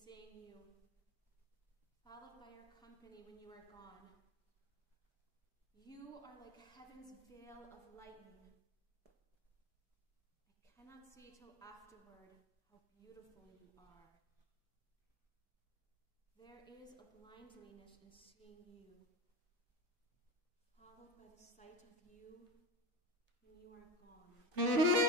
seeing you, followed by your company when you are gone. You are like heaven's veil of lightning. I cannot see till afterward how beautiful you are. There is a blindliness in seeing you, followed by the sight of you when you are gone.